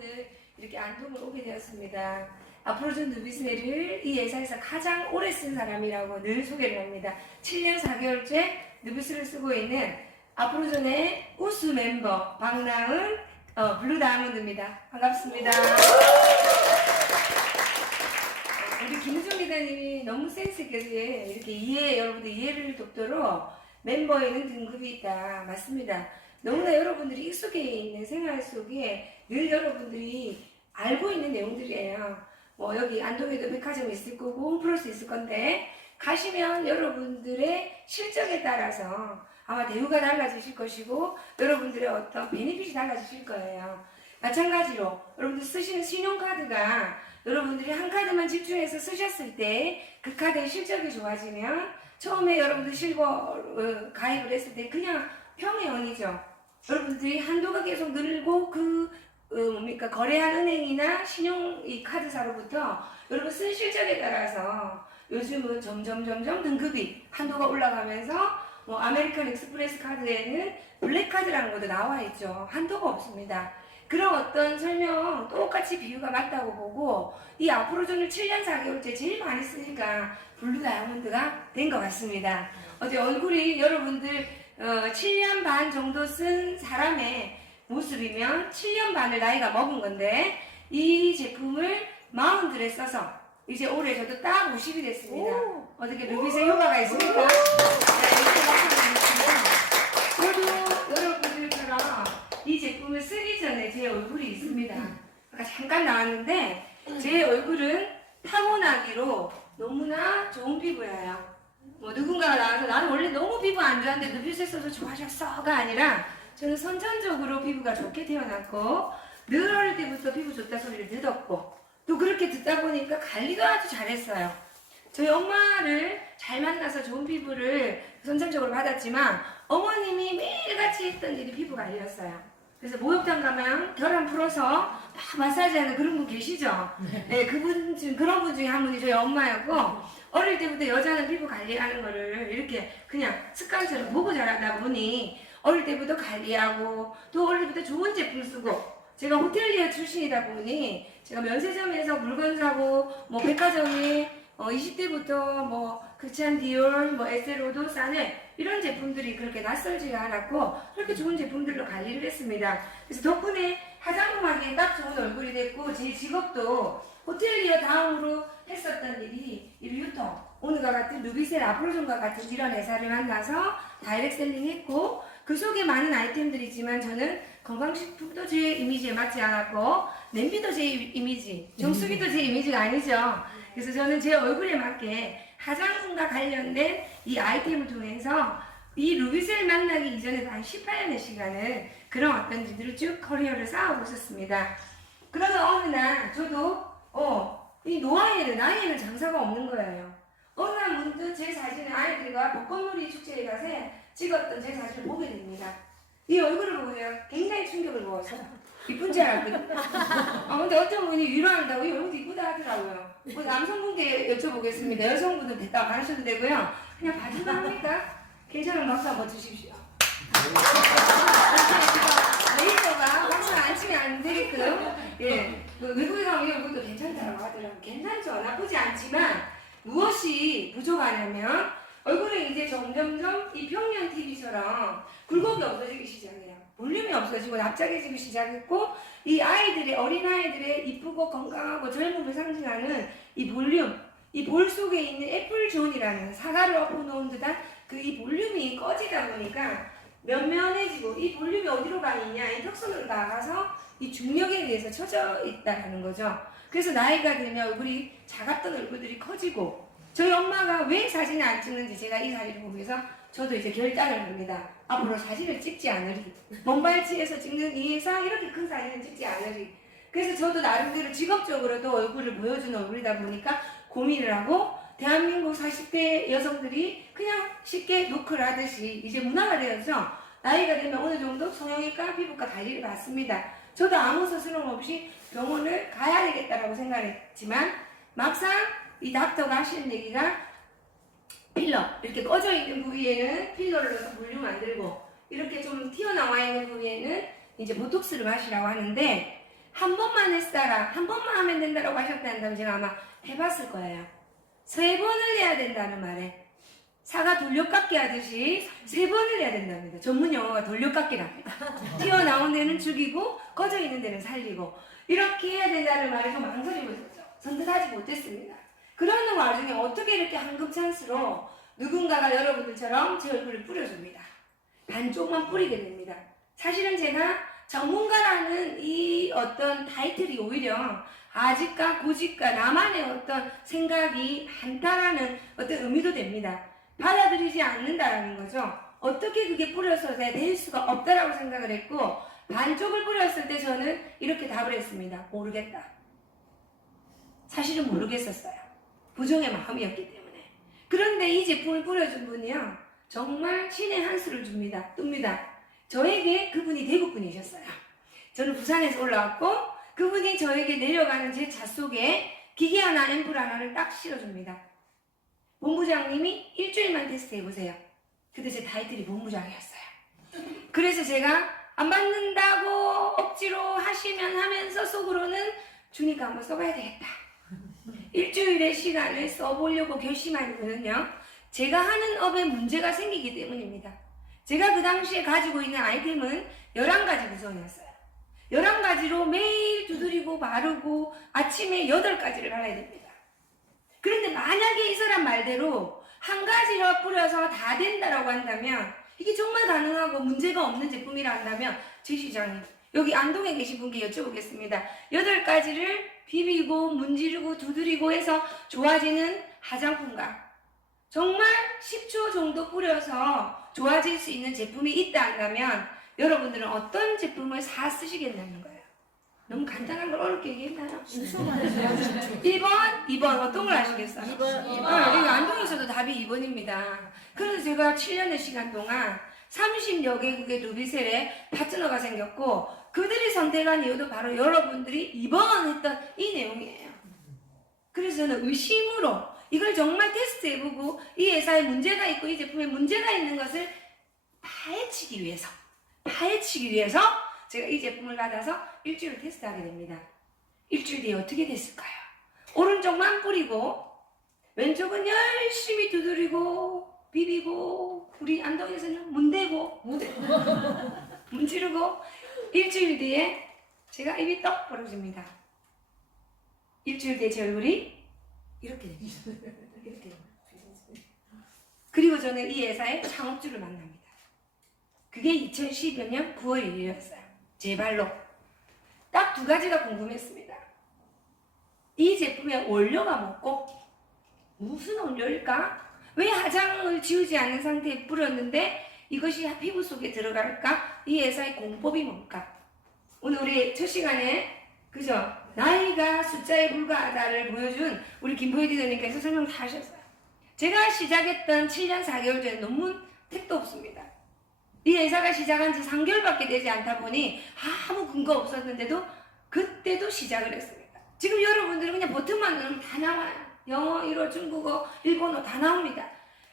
오늘 이렇게 안동을 오게 되었습니다. 아프로존 누비스네를 이 회사에서 가장 오래 쓴 사람이라고 늘 소개를 합니다. 7년 4개월째 누비스를 쓰고 있는 아프로존의 우수 멤버 박나은 블루 다이아몬드입니다. 반갑습니다. 우리 김은정 기자님이 너무 센스 있게 이렇게 여러분들 이해를 돕도록 멤버에는 등급이 있다. 맞습니다. 너무나 여러분들이 익숙해 있는 생활 속에 늘 여러분들이 알고 있는 내용들이에요. 뭐 여기 안동에도 백화점이 있을 거고 홈플러스 있을 건데 가시면 여러분들의 실적에 따라서 아마 대우가 달라지실 것이고 여러분들의 어떤 베네핏이 달라지실 거예요. 마찬가지로 여러분들 쓰시는 신용카드가 여러분들이 한 카드만 집중해서 쓰셨을 때 그 카드의 실적이 좋아지면 처음에 여러분들 실버 가입을 했을 때 그냥 평행이죠. 여러분들이 한도가 계속 늘고 거래한 은행이나 신용 이 카드사로부터 여러분 쓴 실적에 따라서 요즘은 점점 등급이 한도가 올라가면서 뭐 아메리칸 익스프레스 카드에는 블랙 카드라는 것도 나와 있죠. 한도가 없습니다. 그런 어떤 설명 똑같이 비유가 맞다고 보고 이 아프로존을 7년 4개월째 제일 많이 쓰니까 블루 다이아몬드가 된 것 같습니다. 어제 얼굴이 여러분들 7년 반 정도 쓴 사람의 모습이면 7년 반을 나이가 먹은 건데 이 제품을 40들에 써서 이제 올해 저도 딱 50이 됐습니다. 어떻게 루빗의 효과가 있습니까? 저도 여러분들처럼 이 제품을 쓰기 전에 제 얼굴이 있습니다. 아까 잠깐 나왔는데 제 얼굴은 타고나기로 너무나 좋은 피부예요. 뭐 누군가가 나와서 나는 원래 너무 피부 안 좋았는데 누빗을 써서 좋아졌어가 아니라 저는 선천적으로 피부가 좋게 태어났고 늘 어릴 때부터 피부 좋다 소리를 듣었고 또 그렇게 듣다 보니까 관리도 아주 잘했어요. 저희 엄마를 잘 만나서 좋은 피부를 선천적으로 받았지만 어머님이 매일같이 했던 일이 피부 관리였어요. 그래서 목욕탕 가면 결함 풀어서 막 마사지하는 그런 분 계시죠? 네, 그런 분 중에 한 분이 저희 엄마였고 어릴 때부터 여자는 피부 관리하는 거를 이렇게 그냥 습관처럼 보고 자라다 보니 어릴 때부터 관리하고 또 어릴 때부터 좋은 제품 쓰고 제가 호텔리어 출신이다 보니 제가 면세점에서 물건 사고 뭐 백화점에 20대부터 뭐 크리스찬 디올, 뭐 에스테로도 사넬 이런 제품들이 그렇게 낯설지가 않았고 그렇게 좋은 제품들로 관리를 했습니다. 그래서 덕분에 화장품 하기에 딱 좋은 얼굴이 됐고 제 직업도 호텔리어 다음으로 했었던 일이 유통 오늘과 같은 누비셀 아프로존과 같은 이런 회사를 만나서 다이렉트 셀링 했고 그 속에 많은 아이템들이 있지만 저는 건강식품도 제 이미지에 맞지 않았고 냄비도 제 이미지, 정수기도 제 이미지가 아니죠. 그래서 저는 제 얼굴에 맞게 화장품과 관련된 이 아이템을 통해서 이 루비셀 만나기 이전에도 한 18년의 시간을 그런 어떤 일들을 쭉 커리어를 쌓아오고 있었습니다. 그러다 어느 날 저도 이 나이에는 장사가 없는 거예요. 어느 날 문득 제 사진을 아이들과 벚꽃놀이 축제에 가서 찍었던 제 사진을 보게 됩니다. 이 얼굴을 보고 제가 굉장히 충격을 먹었어요. 이쁜 줄 알았거든요. 근데 어떤 분이 위로한다고 이 얼굴도 이쁘다 하더라고요. 남성분께 여쭤보겠습니다. 여성분은 됐다고 안 하셔도 되고요. 그냥 봐주면 합니까? 괜찮은 박수 한번 주십시오. 레이저가 박수 안 치면 안 되게끔. 예. 외국에 가면 이 얼굴도 괜찮다고 하더라고요. 괜찮죠. 나쁘지 않지만 무엇이 부족하냐면 얼굴은 이제 점점점 이 평년 TV처럼 굴곡이 없어지기 시작해요. 볼륨이 없어지고 납작해지기 시작했고 이 어린 아이들의 이쁘고 건강하고 젊음을 상징하는 이 볼륨, 이 볼 속에 있는 애플존이라는 사과를 엎어놓은 듯한 이 볼륨이 꺼지다 보니까 면면해지고 이 볼륨이 어디로 가 있냐 이 턱선으로 나가서 이 중력에 의해서 처져 있다는 거죠. 그래서 나이가 들면 얼굴이 작았던 얼굴들이 커지고 저희 엄마가 왜 사진을 안 찍는지 제가 이 사진을 보면서 저도 이제 결단을 합니다. 앞으로 사진을 찍지 않으리. 먼발치에서 찍는 이상 이렇게 큰 사진을 찍지 않으리. 그래서 저도 나름대로 직업적으로도 얼굴을 보여주는 얼굴이다 보니까 고민을 하고 대한민국 40대 여성들이 그냥 쉽게 노크를 하듯이 이제 문화가 되어서 나이가 되면 어느 정도 성형외과, 피부과 관리를 받습니다. 저도 아무 스스럼 없이 병원을 가야 되겠다라고 생각했지만 막상 이 닥터가 하시는 얘기가 필러, 이렇게 꺼져 있는 부위에는 필러를 넣어서 볼륨 만들고 이렇게 좀 튀어나와 있는 부위에는 이제 보톡스를 마시라고 하는데 한 번만 했어라, 한 번만 하면 된다라고 하셨다면 제가 아마 해봤을 거예요. 3번을 해야 된다는 말에 사과 돌려깎기 하듯이 3번을 해야 된답니다. 전문 용어가 돌려깎기랍니다. 튀어나온 데는 죽이고 꺼져 있는 데는 살리고 이렇게 해야 된다는 말에 좀 망설이고 있었죠. 선택하지 못했습니다. 그러는 와중에 어떻게 이렇게 황급찬스로 누군가가 여러분들처럼 제 얼굴을 뿌려줍니다. 반쪽만 뿌리게 됩니다. 사실은 제가 전문가라는 이 어떤 타이틀이 오히려 아직까 고집과 나만의 어떤 생각이 많다라는 어떤 의미도 됩니다. 받아들이지 않는다라는 거죠. 어떻게 그게 뿌려서 될 수가 없다라고 생각을 했고, 반쪽을 뿌렸을 때 저는 이렇게 답을 했습니다. 모르겠다. 사실은 모르겠었어요. 부정의 마음이었기 때문에. 그런데 이 제품을 뿌려준 분이요, 정말 신의 한 수를 뜹니다. 저에게 그분이 대구 분이셨어요. 저는 부산에서 올라왔고 그분이 저에게 내려가는 제 차 속에 기계 하나, 앰플 하나를 딱 실어줍니다. 본부장님이 일주일만 테스트 해보세요. 그때 제 타이틀이 본부장이었어요. 그래서 제가 안 받는다고 억지로 하시면 하면서 속으로는 주니까 한번 써봐야 되겠다. 일주일의 시간을 써보려고 결심한 이유는요, 제가 하는 업에 문제가 생기기 때문입니다. 제가 그 당시에 가지고 있는 아이템은 11가지 구성이었어요. 11가지로 매일 두드리고 바르고 아침에 8가지를 발라야 됩니다. 그런데 만약에 이 사람 말대로 한 가지로 뿌려서 다 된다라고 한다면, 이게 정말 가능하고 문제가 없는 제품이라 한다면, 제 시장님, 여기 안동에 계신 분께 여쭤보겠습니다. 8가지를 비비고 문지르고 두드리고 해서 좋아지는 화장품과 정말 10초 정도 뿌려서 좋아질 수 있는 제품이 있다 한다면 여러분들은 어떤 제품을 쓰시겠냐는 거예요. 너무 간단한 걸 어렵게 얘기했나요? 1번, 2번 어떤 걸 아시겠어요? 2번. 안동에서도 답이 2번입니다. 그래서 제가 7년의 시간 동안 30여 개국의 루비셀에 파트너가 생겼고, 그들이 선택한 이유도 바로 여러분들이 2번 했던 이 내용이에요. 그래서 저는 의심으로 이걸 정말 테스트해보고 이 회사에 문제가 있고 이 제품에 문제가 있는 것을 파헤치기 위해서 제가 이 제품을 받아서 일주일 테스트하게 됩니다. 일주일 뒤에 어떻게 됐을까요? 오른쪽만 뿌리고 왼쪽은 열심히 두드리고 비비고, 우리 안동에서는 문대고 문지르고, 일주일 뒤에 제가 입이 떡 벌어집니다. 일주일 뒤에 제 얼굴이 이렇게 됩니다. 이렇게. 그리고 저는 이 회사의 창업주를 만납니다. 그게 2012년 9월 1일이었어요. 제 발로. 딱 2가지가 궁금했습니다. 이 제품의 원료가 뭐고, 무슨 원료일까? 왜 화장을 지우지 않은 상태에 뿌렸는데 이것이 피부 속에 들어갈까? 이 회사의 공법이 뭘까? 오늘 우리 첫 시간에, 그죠? 나이가 숫자에 불과하다를 보여준 우리 김보희 디자이너님께서 설명 다 하셨어요. 제가 시작했던 7년 4개월 전에 논문 택도 없습니다. 이 회사가 시작한 지 3개월밖에 되지 않다 보니 아무 근거 없었는데도 그때도 시작을 했습니다. 지금 여러분들은 그냥 버튼만 누르면 다 나와요. 영어, 일어, 중국어, 일본어 다 나옵니다.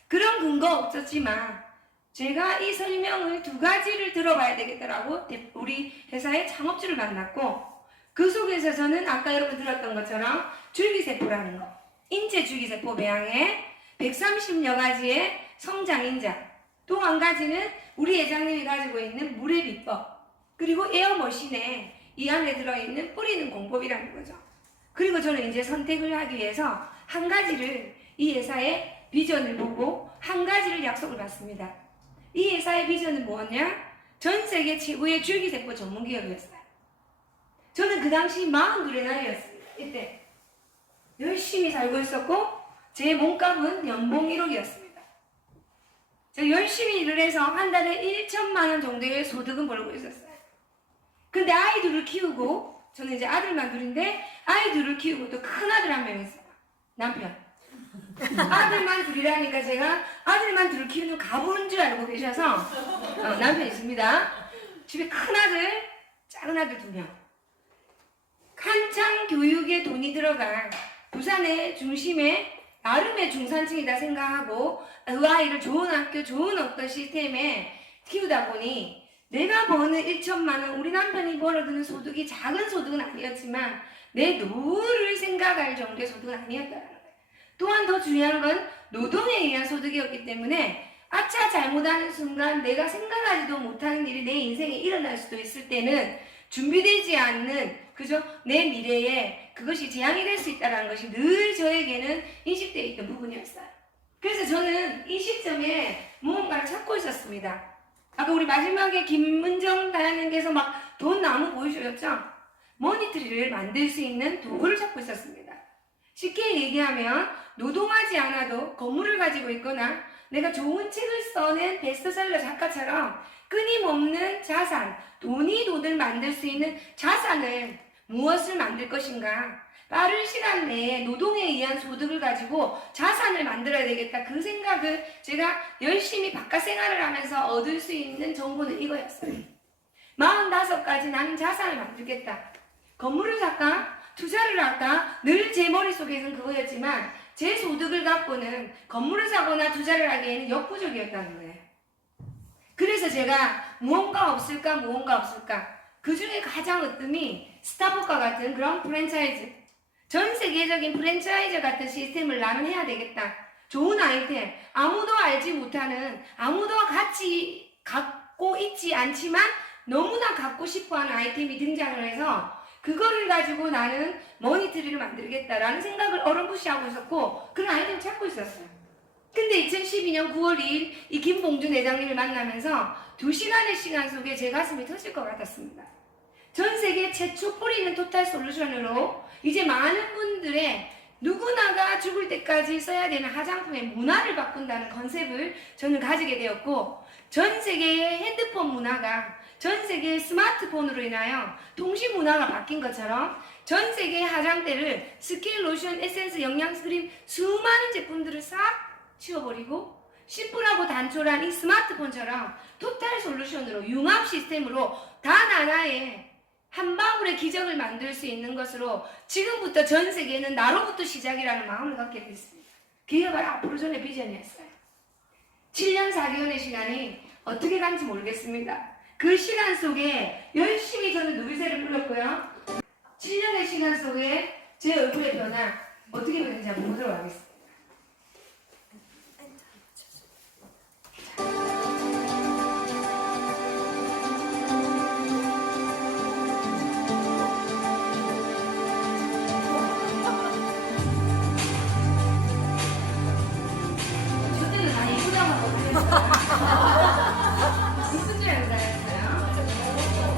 그런 근거 없었지만 제가 이 설명을 2가지를 들어봐야 되겠다라고 우리 회사의 창업주를 만났고, 그 속에서 저는 아까 여러분 들었던 것처럼 줄기세포라는 거, 인체 줄기세포 배양에 130여 가지의 성장인자, 또 한 가지는 우리 회장님이 가지고 있는 물의 비법, 그리고 에어머신에 이 안에 들어있는 뿌리는 공법이라는 거죠. 그리고 저는 이제 선택을 하기 위해서 한 가지를, 이 회사의 비전을 보고 한 가지를 약속을 받습니다. 이 회사의 비전은 뭐냐? 전 세계 최고의 줄기세포 전문기업이었어요. 저는 그 당시 42의 나이였습니다. 이때 열심히 살고 있었고 제 몸값은 연봉 1억이었습니다. 제가 열심히 일을 해서 한 달에 1천만 원 정도의 소득은 벌고 있었어요. 근데 아이들을 키우고, 저는 이제 아들만 둘인데 아이들을 키우고 또 큰 아들 한 명 있어요. 남편. 아들만 둘이라니까 제가 아들만 둘을 키우는 가부인 줄 알고 계셔서 남편 있습니다. 집에 큰 아들, 작은 아들 2명. 한창 교육에 돈이 들어간 부산의 중심에 나름의 중산층이다 생각하고 그 아이를 좋은 학교, 좋은 어떤 시스템에 키우다 보니 내가 버는 1천만 원, 우리 남편이 벌어드는 소득이 작은 소득은 아니었지만 내 노후를 생각할 정도의 소득은 아니었다는 거예요. 또한 더 중요한 건 노동에 의한 소득이었기 때문에 아차 잘못하는 순간 내가 생각하지도 못하는 일이 내 인생에 일어날 수도 있을 때는 준비되지 않는 그죠? 내 미래에 그것이 재앙이 될 수 있다는 것이 늘 저에게는 인식되어 있던 부분이었어요. 그래서 저는 이 시점에 무언가를 찾고 있었습니다. 아까 우리 마지막에 김문정 다연님께서 막 돈 나무 보여주셨죠? 머니트리를 만들 수 있는 도구를 찾고 있었습니다. 쉽게 얘기하면 노동하지 않아도 건물을 가지고 있거나 내가 좋은 책을 써낸 베스트셀러 작가처럼 끊임없는 자산, 돈이 돈을 만들 수 있는 자산을 무엇을 만들 것인가? 빠른 시간 내에 노동에 의한 소득을 가지고 자산을 만들어야 되겠다. 그 생각을 제가 열심히 바깥 생활을 하면서 얻을 수 있는 정보는 이거였어요. 45까지 나는 자산을 만들겠다. 건물을 살까? 투자를 할까? 늘 제 머릿속에는 그거였지만 제 소득을 갖고는 건물을 사거나 투자를 하기에는 역부족이었다는 거예요. 그래서 제가 무언가 없을까? 그 중에 가장 으뜸이 스타벅과 같은 그런 프랜차이즈, 전 세계적인 프랜차이즈 같은 시스템을 나는 해야 되겠다. 좋은 아이템, 아무도 알지 못하는, 아무도 같이 갖고 있지 않지만 너무나 갖고 싶어하는 아이템이 등장을 해서 그거를 가지고 나는 머니트리를 만들겠다라는 생각을 어렴풋이 하고 있었고 그런 아이템을 찾고 있었어요. 근데 2012년 9월 2일 이 김봉준 회장님을 만나면서 2시간의 시간 속에 제 가슴이 터질 것 같았습니다. 전 세계 최초 뿌리는 토탈 솔루션으로 이제 많은 분들의 누구나가 죽을 때까지 써야 되는 화장품의 문화를 바꾼다는 컨셉을 저는 가지게 되었고 전 세계의 핸드폰 문화가 전 세계의 스마트폰으로 인하여 통신 문화가 바뀐 것처럼 전 세계의 화장대를 스킨, 로션, 에센스, 영양크림 수많은 제품들을 싹 치워버리고 심플하고 단촐한 이 스마트폰처럼 토탈 솔루션으로 융합 시스템으로 단 하나의 한 방울의 기적을 만들 수 있는 것으로 지금부터 전 세계는 나로부터 시작이라는 마음을 갖게 됐습니다. 그게 바로 앞으로 전의 비전이었어요. 7년 4개월의 시간이 어떻게 간지 모르겠습니다. 그 시간 속에 열심히 저는 누비새를 불렀고요. 7년의 시간 속에 제 얼굴의 변화 어떻게 변했는지 한번 보도록 하겠습니다. 저때는 다 예쁘다고 하고 무슨 줄 알고 다녔어요?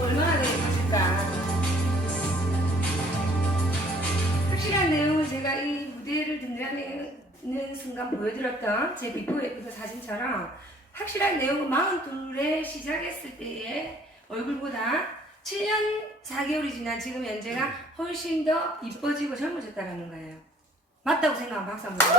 얼마나 예쁘실까. 확실한 내용은 제가 이 무대를 등장하는 순간 보여드렸던 제 비포 애프터 사진처럼 확실한 내용은 42에 시작했을 때의 얼굴보다 7년 4개월이 지난 지금 현재가 훨씬 더 이뻐지고 젊어졌다는 거예요. 맞다고 생각하면 박수 한번 주세요.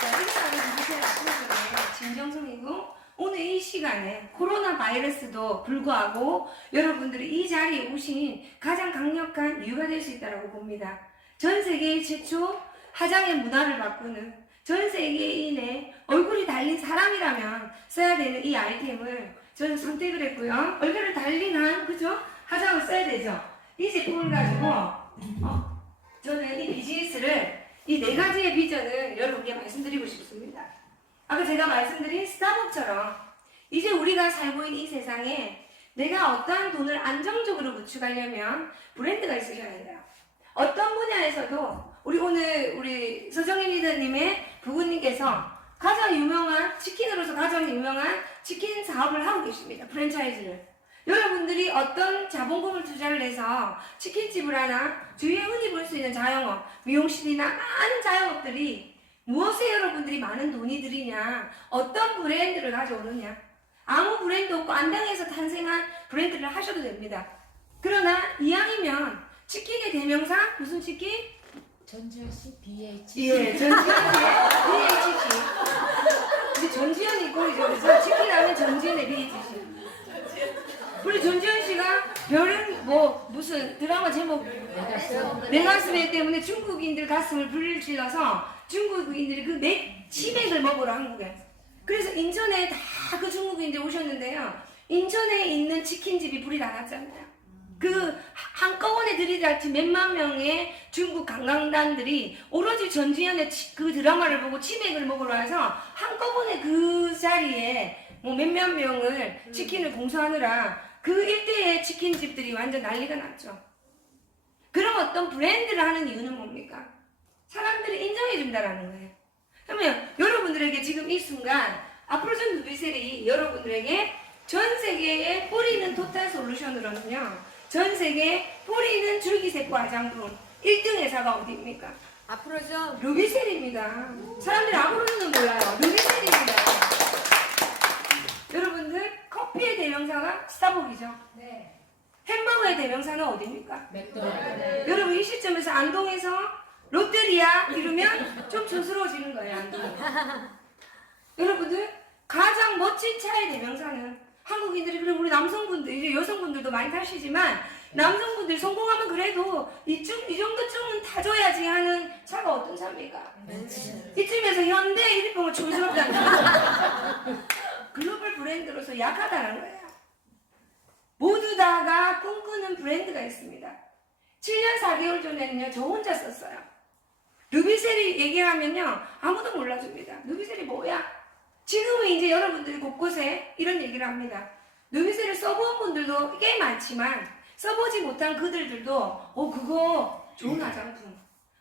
자, 이렇게 하면 이제 앞으로는 진정성이고 오늘 이 시간에 코로나 바이러스도 불구하고 여러분들이 이 자리에 오신 가장 강력한 이유가 될 수 있다고 봅니다. 전 세계의 최초 화장의 문화를 바꾸는 전 세계인의 얼굴이 달린 사람이라면 써야 되는 이 아이템을 저는 선택을 했고요. 얼굴을 달린 한 그죠? 화장을 써야 되죠. 이 제품을 가지고 저는 이 비즈니스를 이 4가지의 비전을 여러분께 말씀드리고 싶습니다. 아까 제가 말씀드린 스타벅처럼 이제 우리가 살고 있는 이 세상에 내가 어떠한 돈을 안정적으로 구축하려면 브랜드가 있으셔야 돼요. 어떤 분야에서도 우리 서정인 리더님의 부부님께서 가장 유명한 치킨으로서 가장 유명한 치킨 사업을 하고 계십니다. 프랜차이즈를. 여러분들이 어떤 자본금을 투자를 해서 치킨집을 하나 주위에 흔히 볼 수 있는 자영업, 미용실이나 많은 자영업들이 무엇에 여러분들이 많은 돈이 들이냐? 어떤 브랜드를 가져오느냐? 아무 브랜드 없고 안당에서 탄생한 브랜드를 하셔도 됩니다. 그러나 이왕이면 치킨의 대명사 무슨 치킨? 전지현 씨 BH. 예, 전지현 씨의 BHC. 이제 전지현이 있고 이제 그래서 치킨 하면 전지현의 BHC. 우리 전지현 씨가 별은 뭐 무슨 드라마 제목 내 가슴에 때문에 중국인들 가슴을 불질러서 중국인들이 그 치맥을 먹으러 한국에. 그래서 인천에 다 그 중국인들 오셨는데요. 인천에 있는 치킨집이 불이 다 났잖아요. 그 한꺼번에 들이닥친 몇만 명의 중국 관광단들이 오로지 전지현의 그 드라마를 보고 치맥을 먹으러 와서 한꺼번에 그 자리에 뭐 몇몇 명을 치킨을 공수하느라 그 일대의 치킨집들이 완전 난리가 났죠. 그럼 어떤 브랜드를 하는 이유는 뭡니까? 사람들이 인정해준다라는 거예요. 그러면 여러분들에게 지금 이 순간 아프로전 누비셀이 여러분들에게 전 세계에 뿌리는 토탈 솔루션으로는요, 전 세계 뿌리는 줄기세포 화장품 1등 회사가 어디입니까? 앞으로죠. 루비셀입니다. 사람들이 아무로는 몰라요. 루비셀입니다. 여러분들 커피의 대명사가 스타벅이죠. 네. 햄버거의 대명사는 어디입니까? 맥도날드. 여러분 이 시점에서 안동에서 롯데리아 이러면 좀 촌스러워지는 거예요. 안동이. 여러분들 가장 멋진 차의 대명사는 한국인들이, 그리고 우리 남성분들, 이제 여성분들도 많이 타시지만 남성분들 성공하면 그래도 이 정도쯤은 타줘야지 하는 차가 어떤 차입니까? 이쯤에서 현대 이리뽕을 촌스럽다는 거예요. 글로벌 브랜드로서 약하다는 거예요. 모두 다가 꿈꾸는 브랜드가 있습니다. 7년 4개월 전에는요, 저 혼자 썼어요. 루비셀이 얘기하면요, 아무도 몰라줍니다. 루비셀이 뭐야? 지금은 이제 여러분들이 곳곳에 이런 얘기를 합니다. 루비셀을 써본 분들도 꽤 많지만 써보지 못한 그들도 그거 좋은 화장품.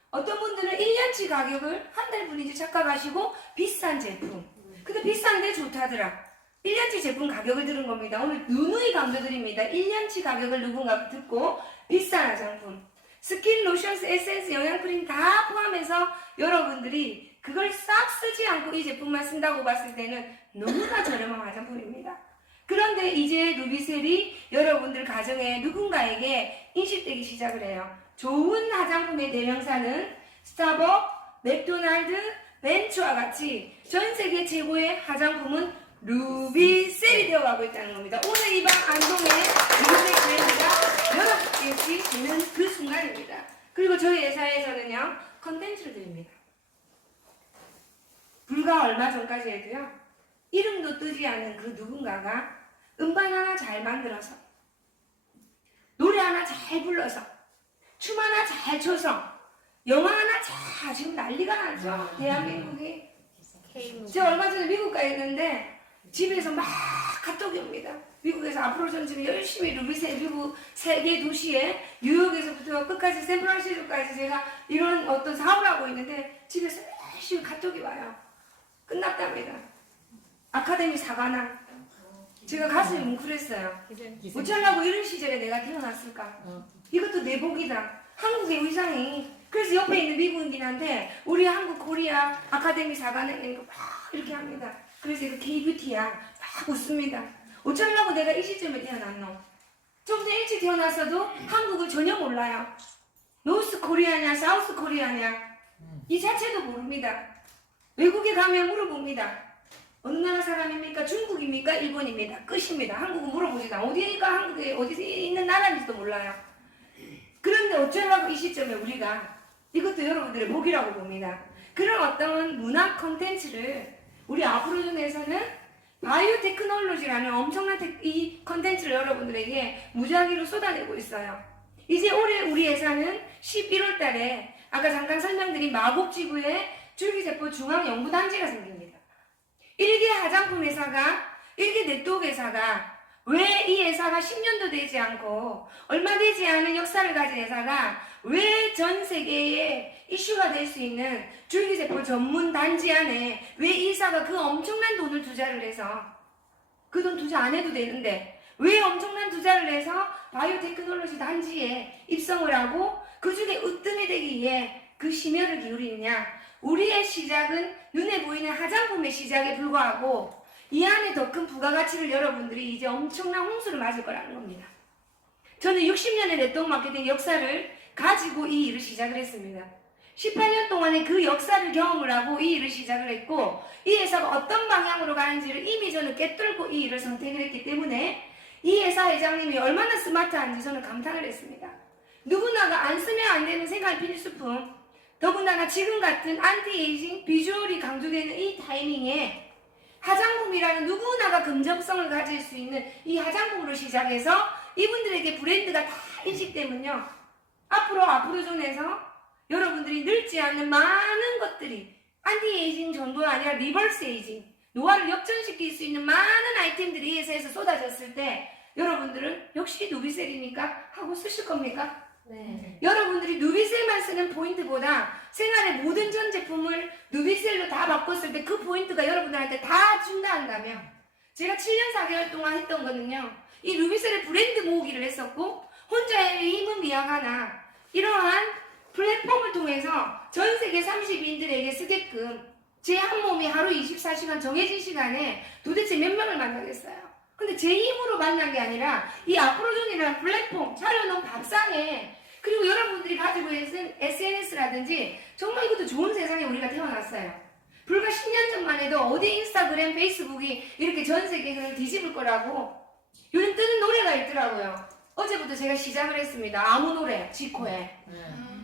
어떤 분들은 1년치 가격을 한 달분인지 착각하시고 비싼 제품. 근데 비싼데 좋다더라. 1년치 제품 가격을 들은 겁니다. 오늘 누누이 강조드립니다. 1년치 가격을 누군가 듣고 비싼 화장품. 스킨, 로션스, 에센스, 영양크림 다 포함해서 여러분들이 그걸 싹 쓰지 않고 이 제품만 쓴다고 봤을 때는 너무나 저렴한 화장품입니다. 그런데 이제 루비셀이 여러분들 가정에 누군가에게 인식되기 시작을 해요. 좋은 화장품의 대명사는 스타벅, 맥도날드, 벤츠와 같이 전 세계 최고의 화장품은 루비셀이 되어가고 있다는 겁니다. 오늘 이 방 안동의 루비셀 브랜드가 여러 개씩 되는 그 순간입니다. 그리고 저희 회사에서는요, 컨텐츠를 드립니다. 불과 얼마 전까지 해도요, 이름도 뜨지 않은 그 누군가가 음반 하나 잘 만들어서, 노래 하나 잘 불러서, 춤 하나 잘 춰서, 영화 하나 잘, 지금 난리가 나죠, 대한민국이. 제가 얼마 전에 미국 가 있는데 집에서 막 카톡이 옵니다. 미국에서 앞으로 지금 열심히 루비셀 미국 세계 도시에 뉴욕에서부터 끝까지 샌프란시스코까지 제가 이런 어떤 사업을 하고 있는데 집에서 열심히 카톡이 와요. 끝났답니다. 아카데미 사관왕. 제가 가슴이 뭉클했어요. 어쩌려고 이런 시절에 내가 태어났을까? 이것도 내 복이다. 한국의 의상이. 그래서 옆에 있는 미국인한테 우리 한국 코리아 아카데미 사관왕이니까 막 이렇게 합니다. 그래서 이거 K-뷰티야. 막 웃습니다. 어쩌려고 내가 이 시점에 태어났노? 좀 더 일찍 태어났어도 한국을 전혀 몰라요. 노스 코리아냐, 사우스 코리아냐 이 자체도 모릅니다. 외국에 가면 물어봅니다. 어느 나라 사람입니까? 중국입니까? 일본입니다. 끝입니다. 한국은 물어보지도 않아요. 어디니까 한국에 어디서 있는 나라인지도 몰라요. 그런데 어쩌려고 이 시점에 우리가 이것도 여러분들의 복이라고 봅니다. 그런 어떤 문화 콘텐츠를 우리 아프로존에서는 바이오테크놀로지라는 엄청난 이 콘텐츠를 여러분들에게 무작위로 쏟아내고 있어요. 이제 올해 우리 회사는 11월 달에 아까 잠깐 설명드린 마곡지구에 줄기세포 중앙연구단지가 생깁니다. 1개 화장품 회사가, 1개 네트워크 회사가 왜 이 회사가 10년도 되지 않고 얼마 되지 않은 역사를 가진 회사가 왜 전 세계에 이슈가 될 수 있는 줄기세포 전문 단지 안에 왜 이 회사가 그 엄청난 돈을 투자를 해서 그 돈 투자 안 해도 되는데 왜 엄청난 투자를 해서 바이오테크놀로지 단지에 입성을 하고 그 중에 으뜸이 되기 위해 그 심혈을 기울이느냐? 우리의 시작은 눈에 보이는 화장품의 시작에 불과하고 이 안에 더 큰 부가가치를 여러분들이 이제 엄청난 홍수를 맞을 거라는 겁니다. 저는 60년의 네트워크 마케팅 역사를 가지고 이 일을 시작을 했습니다. 18년 동안의 그 역사를 경험을 하고 이 일을 시작을 했고 이 회사가 어떤 방향으로 가는지를 이미 저는 꿰뚫고 이 일을 선택을 했기 때문에 이 회사 회장님이 얼마나 스마트한지 저는 감탄을 했습니다. 누구나가 안 쓰면 안 되는 생활 필수품, 더군다나 지금 같은 안티에이징 비주얼이 강조되는 이 타이밍에 화장품이라는 누구나가 긍정성을 가질 수 있는 이 화장품으로 시작해서 이분들에게 브랜드가 다 인식되면요, 앞으로 앞으로존에서 여러분들이 늙지 않는 많은 것들이 안티에이징 정도가 아니라 리버스 에이징, 노화를 역전시킬 수 있는 많은 아이템들이 이 회사에서 쏟아졌을 때 여러분들은 역시 누비셀이니까 하고 쓰실 겁니까? 네. 여러분들이 누비셀만 쓰는 포인트보다 생활의 모든 전 제품을 누비셀로 다 바꿨을 때 그 포인트가 여러분들한테 다 준다 한다면, 제가 7년 4개월 동안 했던 거는요, 이 누비셀의 브랜드 모으기를 했었고 혼자의 힘은 미약하나 이러한 플랫폼을 통해서 전 세계 30인들에게 쓰게끔 제 한 몸이 하루 24시간 정해진 시간에 도대체 몇 명을 만나겠어요. 근데 제 힘으로 만난 게 아니라 이 앞으로존이라는 플랫폼, 차려놓은 밥상에, 그리고 여러분들이 가지고 있는 SNS라든지 정말 이것도 좋은 세상에 우리가 태어났어요. 불과 10년 전만 해도 어디 인스타그램, 페이스북이 이렇게 전 세계를 뒤집을 거라고 요즘 뜨는 노래가 있더라고요. 어제부터 제가 시작을 했습니다. 아무 노래, 지코의.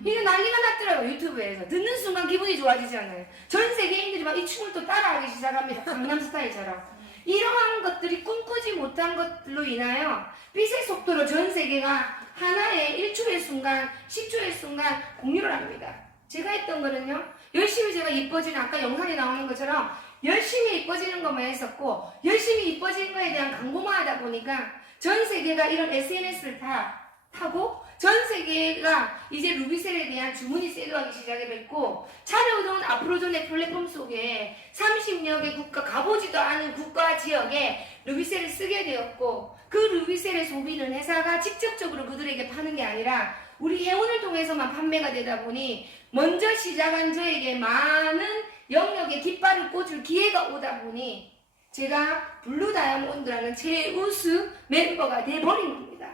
이게 난리가 났더라고요. 유튜브에서. 듣는 순간 기분이 좋아지지 않아요. 전 세계인들이 막 이 춤을 또 따라하기 시작합니다. 강남스타일처럼. 이러한 것들이 꿈꾸지 못한 것들로 인하여 빛의 속도로 전 세계가 하나의 1초의 순간, 10초의 순간 공유를 합니다. 제가 했던 거는요, 열심히 제가 이뻐지는, 아까 영상에 나오는 것처럼 열심히 이뻐지는 것만 했었고, 열심히 이뻐지는 거에 대한 광고만 하다 보니까 전 세계가 이런 SNS를 다 타고 전 세계가 이제 루비셀에 대한 주문이 쇄도하기 시작을 했고, 차려오던 앞으로존의 플랫폼 속에 30여 개 국가, 가보지도 않은 국가 지역에 루비셀을 쓰게 되었고, 그 루비셀의 소비는 회사가 직접적으로 그들에게 파는 게 아니라 우리 회원을 통해서만 판매가 되다 보니 먼저 시작한 저에게 많은 영역의 깃발을 꽂을 기회가 오다 보니 제가 블루 다이아몬드라는 최우수 멤버가 돼버린 겁니다.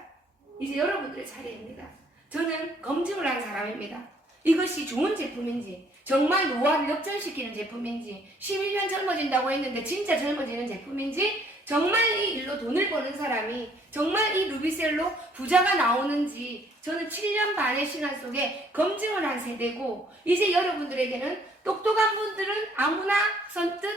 이제 여러분들의 차례입니다. 저는 검증을 한 사람입니다. 이것이 좋은 제품인지, 정말 노화를 역전시키는 제품인지, 11년 젊어진다고 했는데 진짜 젊어지는 제품인지, 정말 이 일로 돈을 버는 사람이 정말 이 루비셀로 부자가 나오는지 저는 7년 반의 시간 속에 검증을 한 세대고, 이제 여러분들에게는 똑똑한 분들은 아무나 선뜻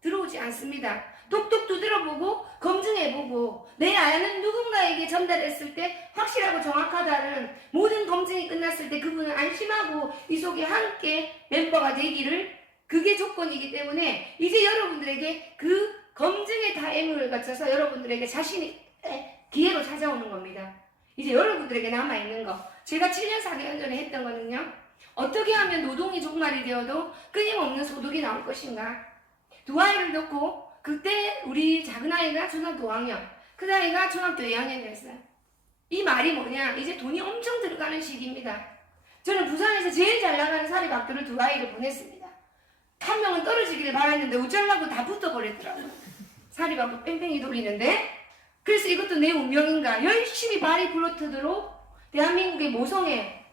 들어오지 않습니다. 똑똑 두드려보고 검증해보고 내 아는 누군가에게 전달했을 때 확실하고 정확하다는 모든 검증이 끝났을 때 그분은 안심하고 이 속에 함께 멤버가 되기를, 그게 조건이기 때문에 이제 여러분들에게 그 검증의 타임을 거쳐서 여러분들에게 자신의 기회로 찾아오는 겁니다. 이제 여러분들에게 남아있는 거, 제가 7년 4개월 전에 했던 거는요, 어떻게 하면 노동이 종말이 되어도 끊임없는 소득이 나올 것인가. 두 아이를 놓고 그때 우리 작은 아이가 초등학교 5학년, 큰 아이가 중학교 2학년이었어요. 이 말이 뭐냐, 이제 돈이 엄청 들어가는 시기입니다. 저는 부산에서 제일 잘 나가는 사립학교를 두 아이를 보냈습니다. 한 명은 떨어지기를 바랐는데 어쩌려고 다 붙어버렸더라고요. 사립학교 뺑뺑이 돌리는데. 그래서 이것도 내 운명인가, 열심히 발이 불어트도록 대한민국의 모성애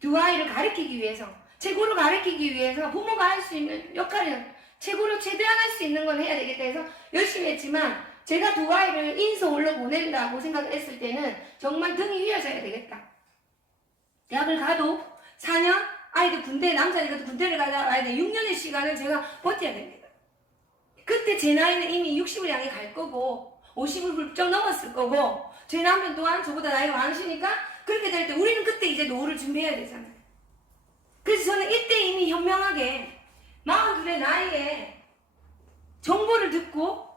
두 아이를 가르치기 위해서, 최고로 가르치기 위해서 부모가 할 수 있는 역할은 최고로 최대한 할 수 있는 건 해야 되겠다 해서 열심히 했지만, 제가 두 아이를 인서울로 보낸다고 생각했을 때는 정말 등이 휘어져야 되겠다. 대학을 가도 4년, 아이들 군대, 남자니까 군대를 가야 돼. 6년의 시간을 제가 버텨야 됩니다. 그때 제 나이는 이미 60을 향해 갈 거고 50을 훌쩍 넘었을 거고, 제 남편 또한 저보다 나이가 많으시니까 그렇게 될 때 우리는 그때 이제 노후를 준비해야 되잖아요. 그래서 저는 이때 이미 현명하게 42의 나이에 정보를 듣고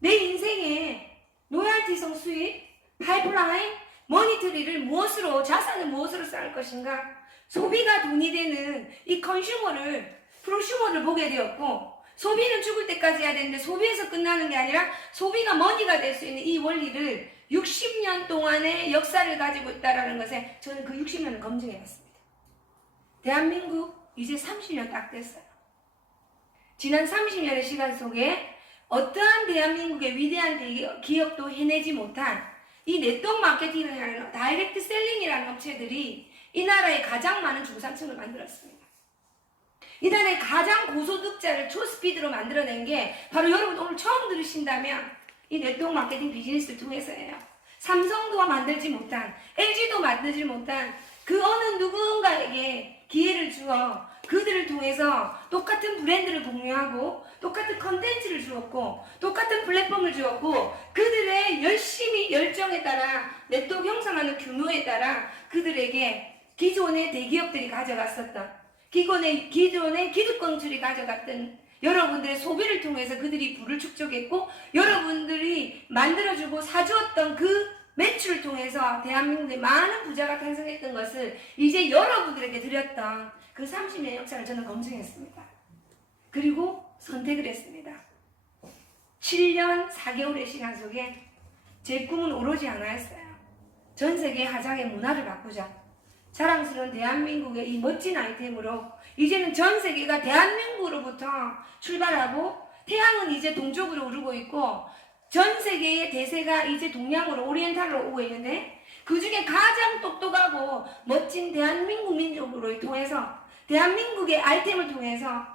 내 인생에 로얄티성 수익, 파이프라인, 머니트리를 무엇으로, 자산을 무엇으로 쌓을 것인가, 소비가 돈이 되는 이 프로슈머를 보게 되었고, 소비는 죽을 때까지 해야 되는데 소비에서 끝나는 게 아니라 소비가 머니가 될 수 있는 이 원리를 60년 동안의 역사를 가지고 있다는 것에 저는 그 60년을 검증해 봤습니다. 대한민국 이제 30년 딱 됐어요. 지난 30년의 시간 속에 어떠한 대한민국의 위대한 기업도 해내지 못한 이 네트워크 마케팅을 하는 다이렉트 셀링이라는 업체들이 이 나라에 가장 많은 중산층을 만들었습니다. 이 나라의 가장 고소득자를 초스피드로 만들어낸 게 바로 여러분 오늘 처음 들으신다면 이 네트워크 마케팅 비즈니스를 통해서예요. 삼성도 만들지 못한, LG도 만들지 못한 그 어느 누군가에게 기회를 주어 그들을 통해서 똑같은 브랜드를 공유하고 똑같은 컨텐츠를 주었고 똑같은 플랫폼을 주었고 그들의 열심히 열정에 따라 네트워크 형성하는 규모에 따라 그들에게 기존의 대기업들이 가져갔었던 기존의 기득권들이 가져갔던 여러분들의 소비를 통해서 그들이 부를 축적했고 여러분들이 만들어주고 사주었던 그 매출을 통해서 대한민국의 많은 부자가 탄생했던 것을 이제 여러분들에게 드렸던 그 30년 역사를 저는 검증했습니다. 그리고 선택을 했습니다. 7년 4개월의 시간 속에 제 꿈은 오로지 하나였어요. 전 세계 하장의 문화를 바꾸자. 자랑스러운 대한민국의 이 멋진 아이템으로 이제는 전 세계가 대한민국으로부터 출발하고 태양은 이제 동쪽으로 오르고 있고 전 세계의 대세가 이제 동양으로 오리엔탈로 오고 있는데 그 중에 가장 똑똑하고 멋진 대한민국 민족으로 통해서 대한민국의 아이템을 통해서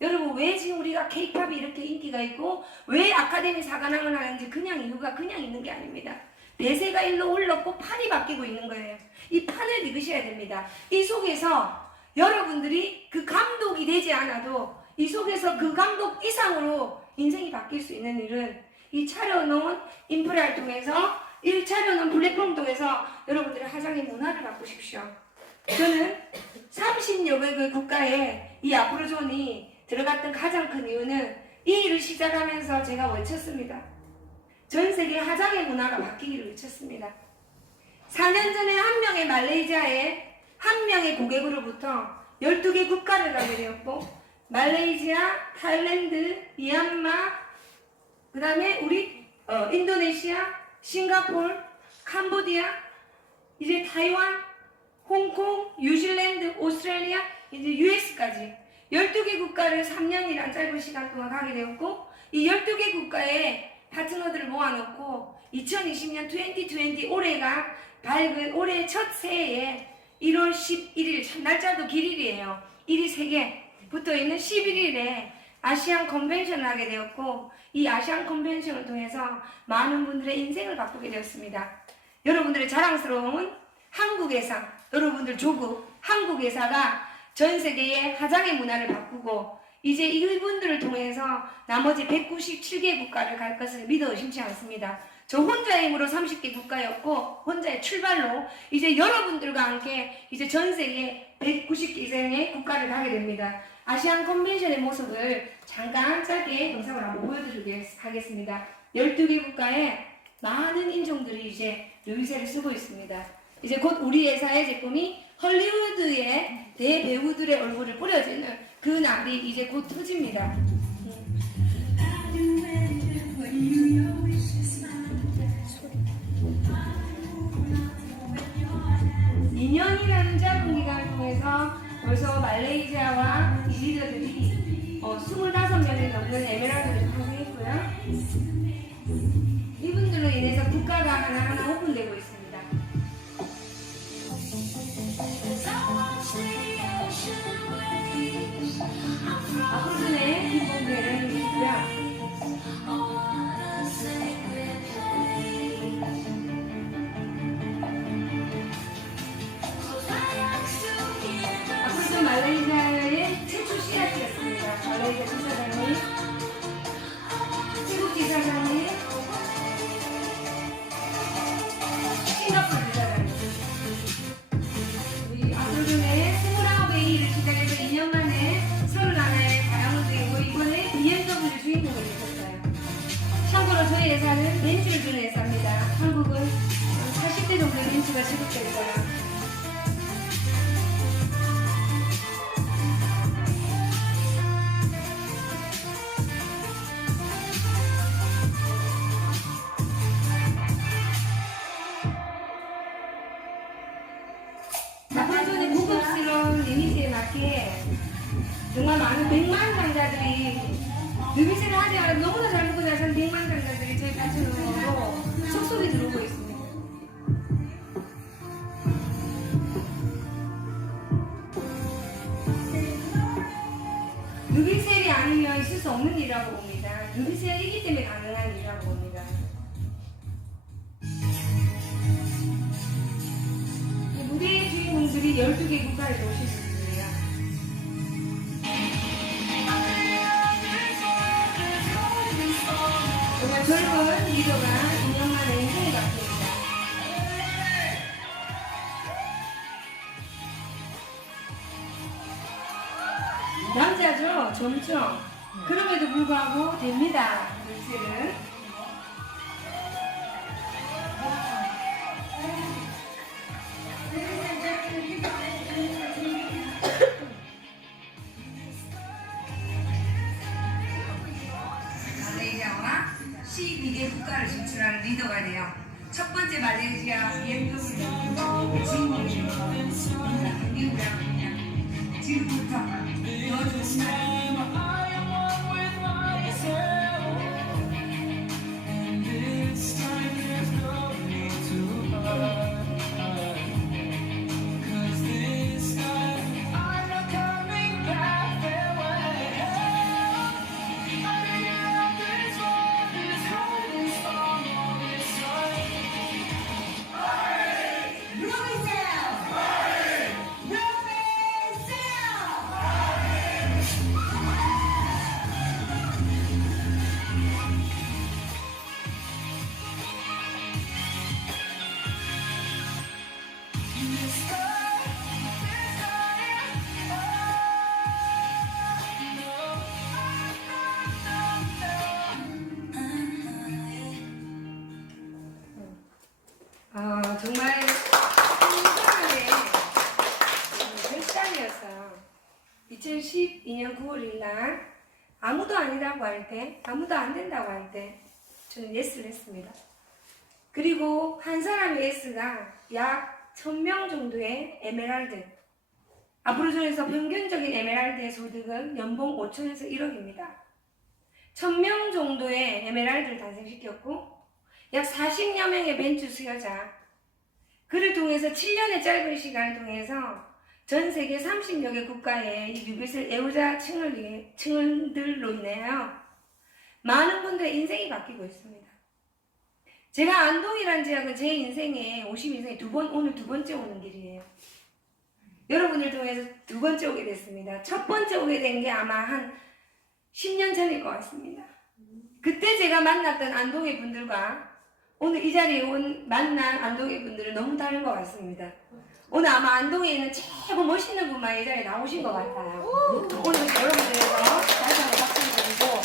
여러분 왜 지금 우리가 K-팝이 이렇게 인기가 있고 왜 아카데미 사관왕을 하는지 그냥 이유가 그냥 있는 게 아닙니다. 대세가 일로 올랐고 판이 바뀌고 있는 거예요. 이 판을 믿으셔야 됩니다. 이 속에서 여러분들이 그 감독이 되지 않아도 이 속에서 그 감독 이상으로 인생이 바뀔 수 있는 일은 이 차려놓은 인프라를 통해서 이 차려놓은 플랫폼을 통해서 여러분들의 하장의 문화를 바꾸십시오. 저는 30여 개의 국가에 이 아프로존이 들어갔던 가장 큰 이유는 이 일을 시작하면서 제가 외쳤습니다. 전 세계 하장의 문화가 바뀌기를 외쳤습니다. 4년 전에 한 명의 말레이시아의 한 명의 고객으로부터 12개 국가를 가게 되었고 말레이시아, 타일랜드, 미얀마, 그 다음에 우리 인도네시아, 싱가포르, 캄보디아, 이제 타이완, 홍콩, 뉴질랜드, 오스트레일리아, 이제 US까지 12개 국가를 3년이란 짧은 시간 동안 가게 되었고 이 12개 국가에 파트너들을 모아놓고 2020년 2020 올해가 밝은 올해 첫 새해에 1월 11일 날짜도 길일이에요. 일이 3개 붙어있는 11일에 아시안 컨벤션을 하게 되었고 이 아시안 컨벤션을 통해서 많은 분들의 인생을 바꾸게 되었습니다. 여러분들의 자랑스러운 한국 회사, 여러분들 조국 한국 회사가 전 세계의 하장의 문화를 바꾸고 이제 이분들을 통해서 나머지 197개 국가를 갈 것을 믿어 의심치 않습니다. 저 혼자의 힘으로 30개 국가였고 혼자의 출발로 이제 여러분들과 함께 이제 전 세계 190개 이상의 국가를 가게 됩니다. 아시안 컨벤션의 모습을 잠깐 짧게 영상을 한번 보여드리겠습니다. 12개 국가에 많은 인종들이 이제 루이세를 쓰고 있습니다. 이제 곧 우리 회사의 제품이 헐리우드의 대배우들의 얼굴을 뿌려지는 그 날이 이제 곧 터집니다. 2년이라는 짧은 기간을 통해서 벌써 말레이시아와 이 리더들이 25명이 넘는 에메랄드를 탄생했고요. 이분들로 인해서 국가가 하나하나 오픈되고 있습니다. 아프로존의 기본계는 있고요. 아프로존 말레이시아의 최초 씨앗이었습니다. 말레이시아 지사장님, 태국 지사장님, 싱가포르 지사장님. 우리 아프로존의 29의 일을 시작해서 2년 만에 31의 다양한 중이고 이번에 BMW 주인공이 되셨어요. 참고로 저희 회사는 렌즈를 주는 회사입니다. 한국은 40대 정도의 렌즈가 취급될 거예요. 아프로존의 고급스러운 이미지에 맞게 정말 많은 100만 강자들이 누비세를 하지 않아도 너무나 잘 먹고 잘 사는 100만 강자들이 제 가천으로 속속이 들어오고 있습니다. 누비셀이 아니면 있을 수 없는 일이라고 봅니다. 누비셀이기 때문에 가능한 일이라고 봅니다. 이 무대의 주인공들이 12개 국가에서 오신 분들이에요. 정말 젊은 리더가 2년 만에 인생이 바뀝니다. 남자죠? 젊죠? 그럼에도 불구하고 됩니다. 누비셀은. 말레이시아와 12개 국가를 진출하는 리더가 돼요. 첫 번째 말레이시아 BMW 지금입니다. 지금부터 더 좋은 정말 한사람의 결단이었어요. 2012년 9월 1일 아무도 아니라고 할 때, 아무도 안 된다고 할 때 저는 예스를 했습니다. 그리고 한 사람의 예스가 약 1000명 정도의 에메랄드, 아브로존에서 평균적인 에메랄드의 소득은 연봉 5천에서 1억입니다. 1000명 정도의 에메랄드를 탄생시켰고 약 40여 명의 벤츠 수여자, 그를 통해서 7년의 짧은 시간을 통해서 전 세계 30여 개 국가의 이 누비셀 애호자 층들로 인하여 많은 분들의 인생이 바뀌고 있습니다. 제가 안동이라는 지역은 제 인생에 52인생에 오늘 두 번째 오는 길이에요. 여러분을 통해서 두 번째 오게 됐습니다. 첫 번째 오게 된 게 아마 한 10년 전일 것 같습니다. 그때 제가 만났던 안동의 분들과 오늘 이 자리에 만난 안동의 분들은 너무 다른 것 같습니다. 오늘 아마 안동에 있는 최고 멋있는 분만 이 자리에 나오신 것 같아요. 오늘 여러분들에서 다시 한번 박수 드리고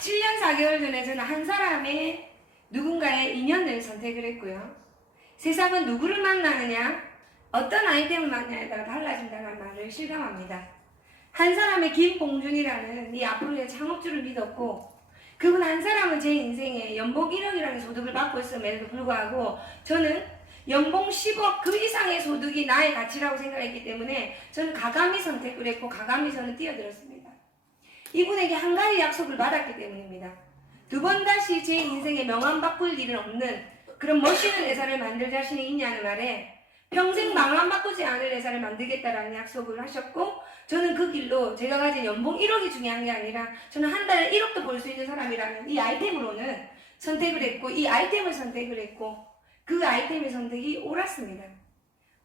7년 4개월 전에 저는 한 사람의 누군가의 인연을 선택을 했고요. 세상은 누구를 만나느냐, 어떤 아이템을 만나냐에 따라 달라진다는 말을 실감합니다. 한 사람의 김봉준이라는 이 앞으로의 창업주를 믿었고, 그분 한 사람은 제 인생에 연봉 1억이라는 소득을 받고 있음에도 불구하고 저는 연봉 10억 그 이상의 소득이 나의 가치라고 생각했기 때문에 저는 가감히 선택을 했고 가감히 저는 뛰어들었습니다. 이분에게 한 가지 약속을 받았기 때문입니다. 두 번 다시 제 인생에 명함 바꿀 일은 없는 그런 멋있는 회사를 만들 자신이 있냐는 말에 평생 명함 바꾸지 않을 회사를 만들겠다라는 약속을 하셨고, 저는 그 길로 제가 가진 연봉 1억이 중요한 게 아니라 저는 한 달에 1억도 벌 수 있는 사람이라는 이 아이템으로는 선택을 했고, 이 아이템을 선택을 했고, 그 아이템의 선택이 옳았습니다.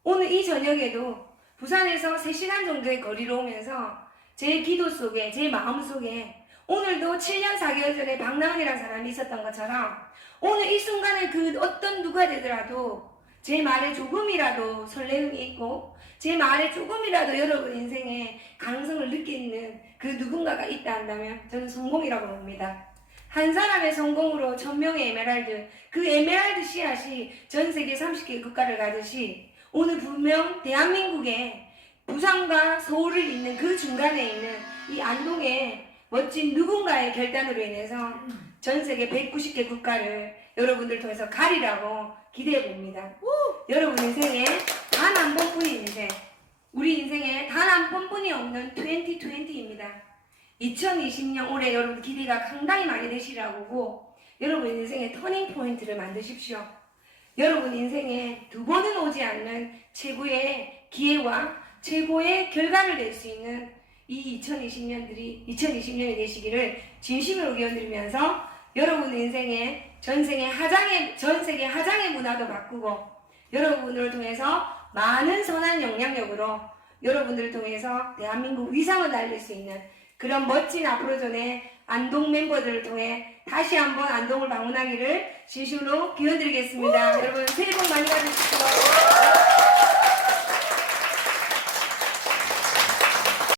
오늘 이 저녁에도 부산에서 3시간 정도의 거리로 오면서 제 기도 속에, 제 마음 속에 오늘도 7년 4개월 전에 박나은이라는 사람이 있었던 것처럼 오늘 이 순간에 그 어떤 누가 되더라도 제 말에 조금이라도 설레임이 있고 제 말에 조금이라도 여러분 인생에 가능성을 느끼는 그 누군가가 있다 한다면 저는 성공이라고 봅니다. 한 사람의 성공으로 1000명의 에메랄드, 그 에메랄드 씨앗이 전 세계 30개 국가를 가듯이 오늘 분명 대한민국의 부산과 서울을 잇는 그 중간에 있는 이 안동의 멋진 누군가의 결단으로 인해서 전 세계 190개 국가를 여러분들 통해서 가리라고 기대해 봅니다. 여러분 인생에 단 한 번뿐인 인생, 우리 인생에 단 한 번뿐이 없는 2020입니다. 2020년 올해 여러분 기대가 상당히 많이 되시라고 여러분 인생의 터닝 포인트를 만드십시오. 여러분 인생에 두 번은 오지 않는 최고의 기회와 최고의 결과를 낼 수 있는 이 2020년이 되시기를 진심으로 기원드리면서 여러분 인생의 전 세계 하장의 문화도 바꾸고 여러분을 통해서 많은 선한 영향력으로 여러분들을 통해서 대한민국 위상을 날릴 수 있는 그런 멋진 앞으로전의 안동 멤버들을 통해 다시 한번 안동을 방문하기를 진심으로 기원드리겠습니다. 여러분 새해 복 많이 받으십시오.